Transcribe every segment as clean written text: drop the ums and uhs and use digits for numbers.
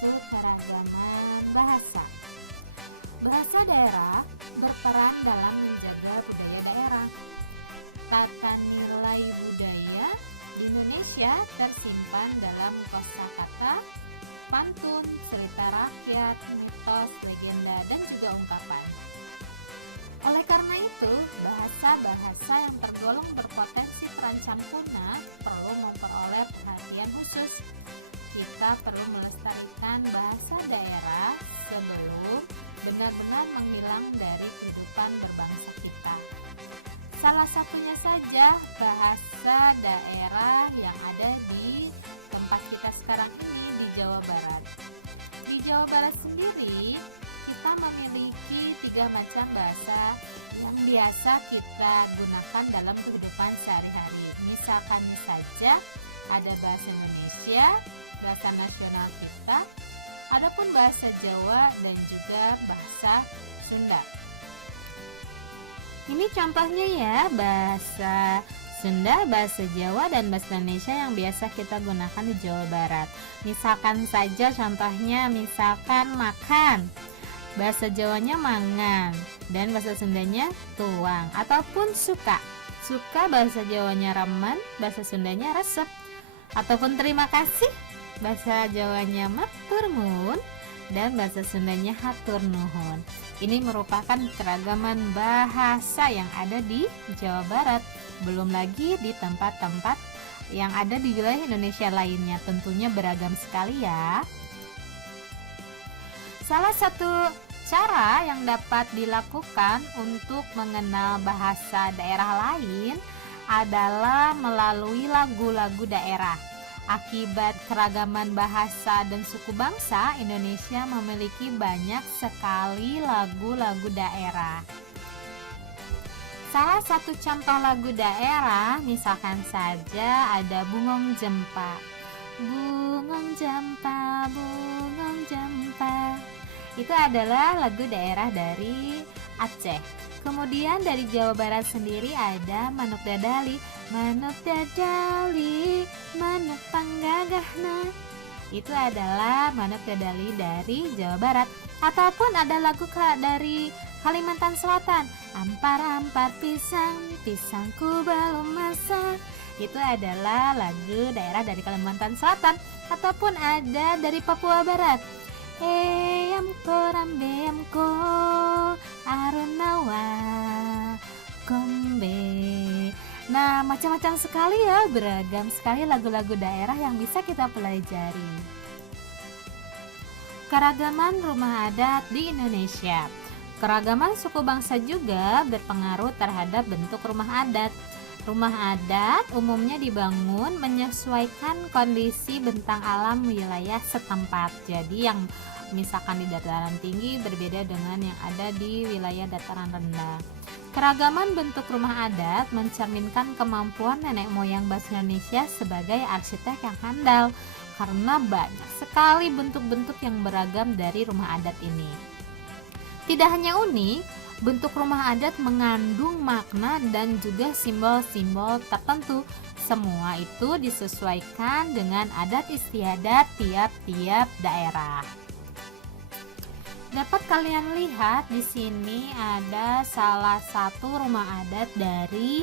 yaitu keragaman bahasa. Bahasa daerah berperan dalam menjaga budaya daerah. Tata nilai budaya di Indonesia tersimpan dalam kosakata, pantun, cerita rakyat, mitos, legenda, dan juga ungkapan. Oleh karena itu, bahasa-bahasa yang tergolong berpotensi terancam punah perlu memperoleh perhatian khusus. Kita perlu melestarikan bahasa daerah sebelum benar-benar menghilang dari kehidupan berbangsa kita. Salah satunya saja bahasa daerah yang ada di tempat kita sekarang ini di Jawa Barat. Di Jawa Barat sendiri, kita memiliki 3 macam bahasa yang biasa kita gunakan dalam kehidupan sehari-hari. Misalkan saja ada bahasa Indonesia, bahasa nasional kita, adapun bahasa Jawa dan juga bahasa Sunda. Ini contohnya ya, bahasa Sunda, bahasa Jawa, dan bahasa Indonesia yang biasa kita gunakan di Jawa Barat. Misalkan saja contohnya, misalkan makan, bahasa Jawanya mangan, dan bahasa Sundanya tuang, ataupun suka. Suka bahasa Jawanya remen, bahasa Sundanya resep. Ataupun terima kasih, bahasa Jawanya matur nuwun, dan bahasa Sundanya hatur nuhun. Ini merupakan keragaman bahasa yang ada di Jawa Barat, belum lagi di tempat-tempat yang ada di wilayah Indonesia lainnya. Tentunya beragam sekali ya. Salah satu cara yang dapat dilakukan untuk mengenal bahasa daerah lain adalah melalui lagu-lagu daerah. Akibat keragaman bahasa dan suku bangsa, Indonesia memiliki banyak sekali lagu-lagu daerah. Salah satu contoh lagu daerah, misalkan saja ada Bungong Jempa. Bungong Jempa, Bungong Jempa. Itu adalah lagu daerah dari Aceh. Kemudian dari Jawa Barat sendiri ada Manuk Dadali. Manuk Dadali, manuk panggagahna. Itu adalah Manuk Dadali dari Jawa Barat. Ataupun ada lagu dari Kalimantan Selatan, Ampar-ampar pisang, pisangku belum masak. Itu adalah lagu daerah dari Kalimantan Selatan. Ataupun ada dari Papua Barat, Eyamko rambeyamko arunawa kombe. Nah, macam-macam sekali ya, beragam sekali lagu-lagu daerah yang bisa kita pelajari. Keragaman rumah adat di Indonesia. Keragaman suku bangsa juga berpengaruh terhadap bentuk rumah adat. Rumah adat umumnya dibangun menyesuaikan kondisi bentang alam wilayah setempat. Jadi yang misalkan di dataran tinggi berbeda dengan yang ada di wilayah dataran rendah. Keragaman bentuk rumah adat mencerminkan kemampuan nenek moyang bangsa Indonesia sebagai arsitek yang handal, karena banyak sekali bentuk-bentuk yang beragam dari rumah adat ini. Tidak hanya unik, bentuk rumah adat mengandung makna dan juga simbol-simbol tertentu. Semua itu disesuaikan dengan adat istiadat tiap-tiap daerah. Dapat kalian lihat di sini ada salah satu rumah adat dari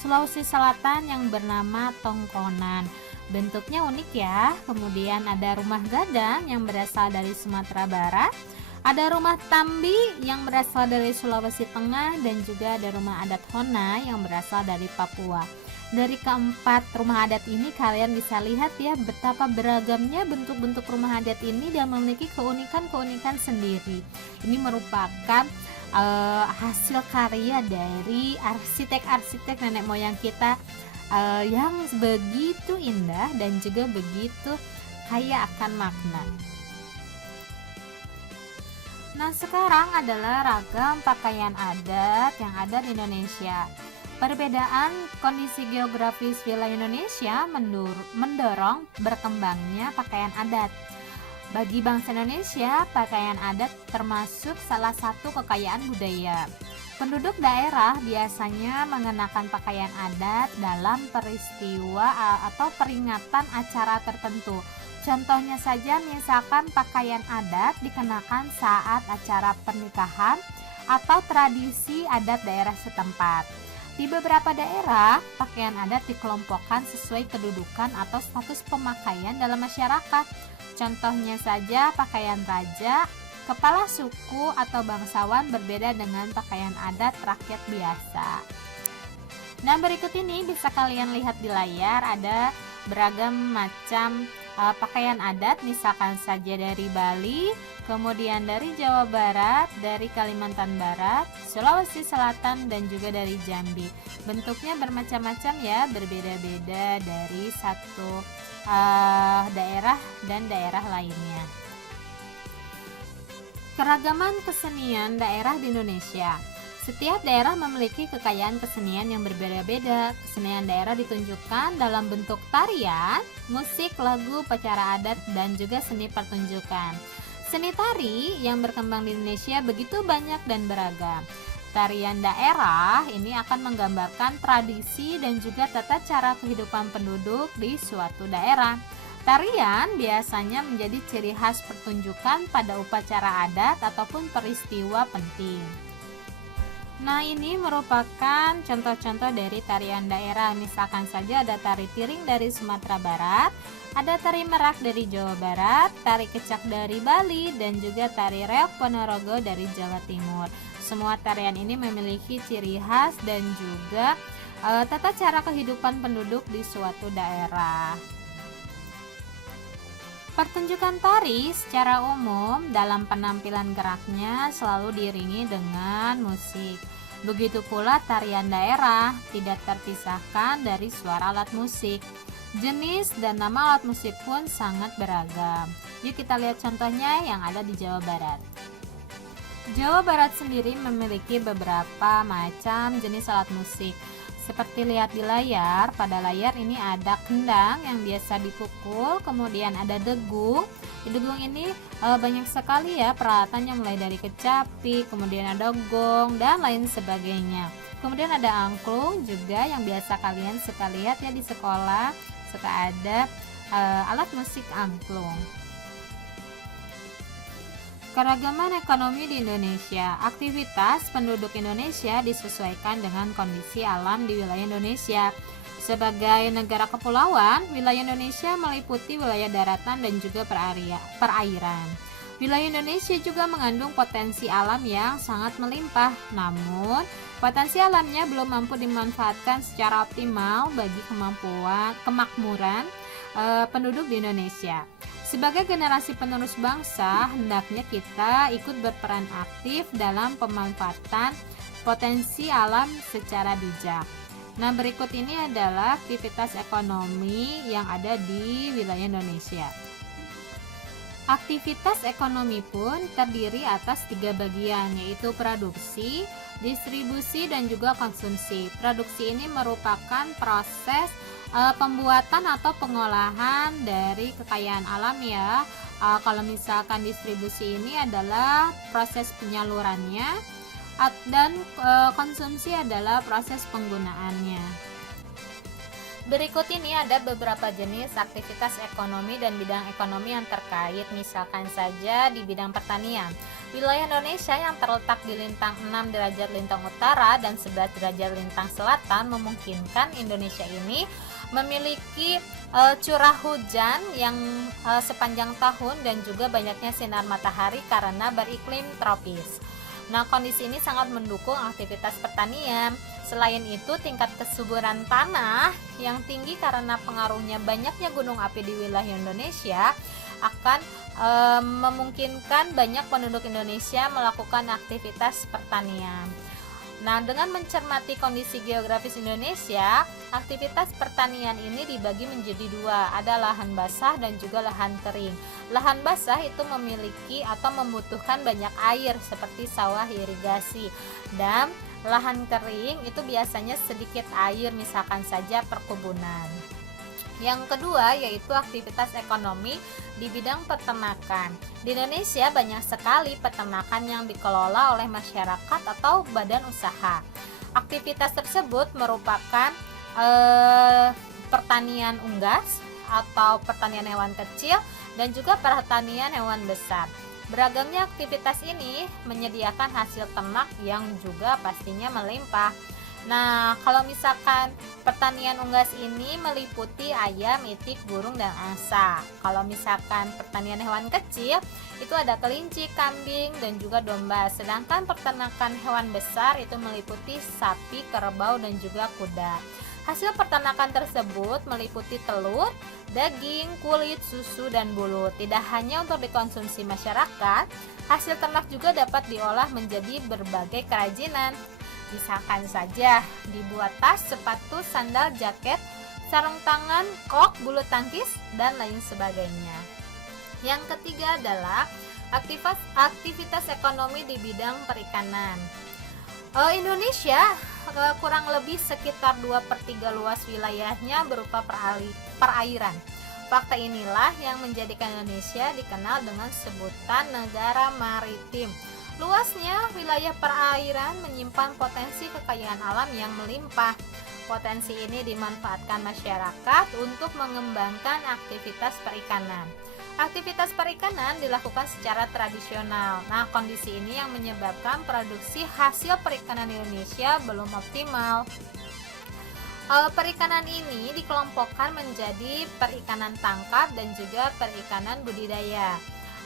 Sulawesi Selatan yang bernama Tongkonan. Bentuknya unik ya. Kemudian ada rumah gadang yang berasal dari Sumatera Barat. Ada rumah Tambi yang berasal dari Sulawesi Tengah, dan juga ada rumah adat Hona yang berasal dari Papua. Dari keempat rumah adat ini kalian bisa lihat ya betapa beragamnya bentuk-bentuk rumah adat ini dan memiliki keunikan-keunikan sendiri. Ini merupakan hasil karya dari arsitek-arsitek nenek moyang kita yang begitu indah dan juga begitu kaya akan makna. Nah, sekarang adalah ragam pakaian adat yang ada di Indonesia. Perbedaan kondisi geografis wilayah Indonesia mendorong berkembangnya pakaian adat. Bagi bangsa Indonesia, pakaian adat termasuk salah satu kekayaan budaya. Penduduk daerah biasanya mengenakan pakaian adat dalam peristiwa atau peringatan acara tertentu. Contohnya saja misalkan pakaian adat dikenakan saat acara pernikahan atau tradisi adat daerah setempat. Di beberapa daerah, pakaian adat dikelompokkan sesuai kedudukan atau status pemakaian dalam masyarakat. Contohnya saja pakaian raja, kepala suku atau bangsawan berbeda dengan pakaian adat rakyat biasa. Nah, berikut ini bisa kalian lihat di layar, ada beragam macam pakaian adat, misalkan saja dari Bali, kemudian dari Jawa Barat, dari Kalimantan Barat, Sulawesi Selatan, dan juga dari Jambi. Bentuknya bermacam-macam ya, berbeda-beda dari satu daerah dan daerah lainnya. Keragaman kesenian daerah di Indonesia. Setiap daerah memiliki kekayaan kesenian yang berbeda-beda. Kesenian daerah ditunjukkan dalam bentuk tarian, musik, lagu, upacara adat, dan juga seni pertunjukan. Seni tari yang berkembang di Indonesia begitu banyak dan beragam. Tarian daerah ini akan menggambarkan tradisi dan juga tata cara kehidupan penduduk di suatu daerah. Tarian biasanya menjadi ciri khas pertunjukan pada upacara adat ataupun peristiwa penting. Nah, ini merupakan contoh-contoh dari tarian daerah. Misalkan saja ada tari piring dari Sumatera Barat, ada tari merak dari Jawa Barat, tari kecak dari Bali, dan juga tari reog Ponorogo dari Jawa Timur. Semua tarian ini memiliki ciri khas dan juga tata cara kehidupan penduduk di suatu daerah. Pertunjukan tari secara umum dalam penampilan geraknya selalu diiringi dengan musik. Begitu pula tarian daerah tidak terpisahkan dari suara alat musik. Jenis dan nama alat musik pun sangat beragam. Yuk kita lihat contohnya yang ada di Jawa Barat. Jawa Barat sendiri memiliki beberapa macam jenis alat musik. Seperti lihat di layar, pada layar ini ada kendang yang biasa dipukul, kemudian ada degung. Di degung ini banyak sekali ya peralatannya, mulai dari kecapi, kemudian ada gong, dan lain sebagainya. Kemudian ada angklung juga yang biasa kalian suka lihat ya di sekolah, suka ada alat musik angklung. Keragaman ekonomi di Indonesia. Aktivitas penduduk Indonesia disesuaikan dengan kondisi alam di wilayah Indonesia. Sebagai negara kepulauan, wilayah Indonesia meliputi wilayah daratan dan juga perairan. Wilayah Indonesia juga mengandung potensi alam yang sangat melimpah, namun potensi alamnya belum mampu dimanfaatkan secara optimal bagi kemakmuran penduduk di Indonesia. Sebagai generasi penerus bangsa, hendaknya kita ikut berperan aktif dalam pemanfaatan potensi alam secara bijak. Nah, berikut ini adalah aktivitas ekonomi yang ada di wilayah Indonesia. Aktivitas ekonomi pun terdiri atas 3 bagian, yaitu produksi, distribusi, dan juga konsumsi. Produksi ini merupakan proses pembuatan atau pengolahan dari kekayaan alam ya. Kalau misalkan distribusi ini adalah proses penyalurannya, dan konsumsi adalah proses penggunaannya. Berikut ini ada beberapa jenis aktivitas ekonomi dan bidang ekonomi yang terkait. Misalkan saja di bidang pertanian. Wilayah Indonesia yang terletak di lintang 6 derajat lintang utara dan 11 derajat lintang selatan memungkinkan Indonesia ini memiliki curah hujan yang sepanjang tahun dan juga banyaknya sinar matahari karena beriklim tropis. Nah, kondisi ini sangat mendukung aktivitas pertanian. Selain itu, tingkat kesuburan tanah yang tinggi karena pengaruhnya banyaknya gunung api di wilayah Indonesia akan memungkinkan banyak penduduk Indonesia melakukan aktivitas pertanian. Nah, dengan mencermati kondisi geografis Indonesia, aktivitas pertanian ini dibagi menjadi 2, ada lahan basah dan juga lahan kering. Lahan basah itu memiliki atau membutuhkan banyak air seperti sawah irigasi, dan lahan kering itu biasanya sedikit air, misalkan saja perkebunan. Yang kedua yaitu aktivitas ekonomi di bidang peternakan. Di Indonesia banyak sekali peternakan yang dikelola oleh masyarakat atau badan usaha. Aktivitas tersebut merupakan pertanian unggas, atau pertanian hewan kecil, dan juga pertanian hewan besar. Beragamnya aktivitas ini menyediakan hasil ternak yang juga pastinya melimpah. Nah, kalau misalkan pertanian unggas ini meliputi ayam, itik, burung, dan angsa. Kalau misalkan pertanian hewan kecil, itu ada kelinci, kambing, dan juga domba. Sedangkan peternakan hewan besar itu meliputi sapi, kerbau, dan juga kuda. Hasil peternakan tersebut meliputi telur, daging, kulit, susu, dan bulu. Tidak hanya untuk dikonsumsi masyarakat, hasil ternak juga dapat diolah menjadi berbagai kerajinan. Misalkan saja dibuat tas, sepatu, sandal, jaket, sarung tangan, kok, bulu tangkis, dan lain sebagainya. Yang ketiga adalah aktivitas ekonomi di bidang perikanan. Indonesia kurang lebih sekitar 2/3 luas wilayahnya berupa perairan. Fakta inilah yang menjadikan Indonesia dikenal dengan sebutan negara maritim. Luasnya wilayah perairan menyimpan potensi kekayaan alam yang melimpah. Potensi ini dimanfaatkan masyarakat untuk mengembangkan aktivitas perikanan. Aktivitas perikanan dilakukan secara tradisional. Nah, kondisi ini yang menyebabkan produksi hasil perikanan Indonesia belum optimal. Perikanan ini dikelompokkan menjadi perikanan tangkap dan juga perikanan budidaya.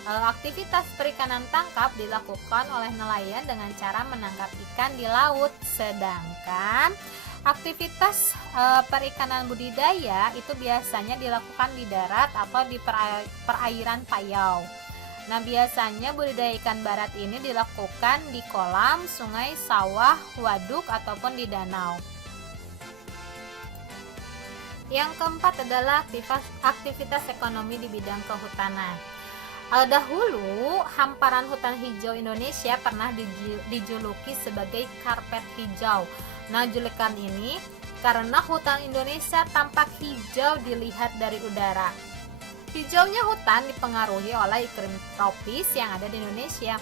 Aktivitas perikanan tangkap dilakukan oleh nelayan dengan cara menangkap ikan di laut, sedangkan aktivitas perikanan budidaya itu biasanya dilakukan di darat atau di perairan payau. Nah, biasanya budidaya ikan barat ini dilakukan di kolam, sungai, sawah, waduk, ataupun di danau. Yang keempat adalah aktivitas ekonomi di bidang kehutanan. Dahulu, hamparan hutan hijau Indonesia pernah dijuluki sebagai karpet hijau. Nah, julukan ini karena hutan Indonesia tampak hijau dilihat dari udara. Hijaunya hutan dipengaruhi oleh iklim tropis yang ada di Indonesia.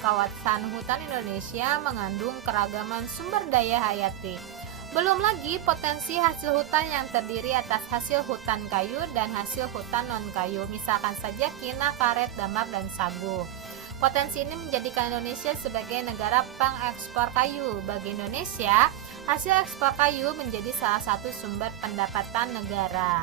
Kawasan hutan Indonesia mengandung keragaman sumber daya hayati. Belum lagi potensi hasil hutan yang terdiri atas hasil hutan kayu dan hasil hutan non-kayu, misalkan saja kina, karet, damar, dan sagu. Potensi ini menjadikan Indonesia sebagai negara pengekspor kayu. Bagi Indonesia, hasil ekspor kayu menjadi salah satu sumber pendapatan negara.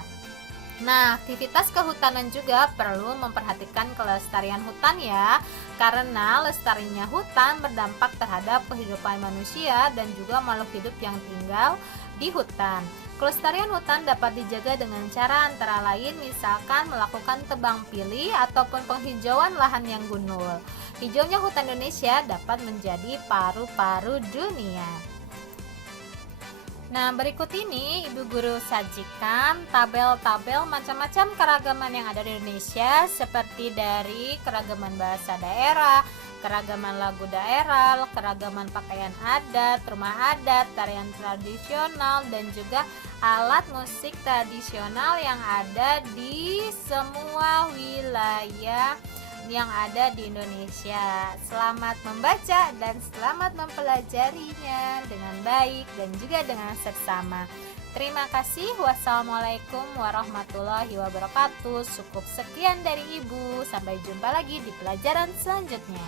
Nah, aktivitas kehutanan juga perlu memperhatikan kelestarian hutan ya, karena lestarinya hutan berdampak terhadap kehidupan manusia dan juga makhluk hidup yang tinggal di hutan. Kelestarian hutan dapat dijaga dengan cara antara lain misalkan melakukan tebang pilih ataupun penghijauan lahan yang gundul. Hijaunya hutan Indonesia dapat menjadi paru-paru dunia. Nah, berikut ini Ibu Guru sajikan tabel-tabel macam-macam keragaman yang ada di Indonesia, seperti dari keragaman bahasa daerah, keragaman lagu daerah, keragaman pakaian adat, rumah adat, tarian tradisional, dan juga alat musik tradisional yang ada di semua wilayah yang ada di Indonesia. Selamat membaca dan selamat mempelajarinya dengan baik dan juga dengan seksama. Terima kasih. Wassalamualaikum warahmatullahi wabarakatuh. Cukup sekian dari Ibu. Sampai jumpa lagi di pelajaran selanjutnya.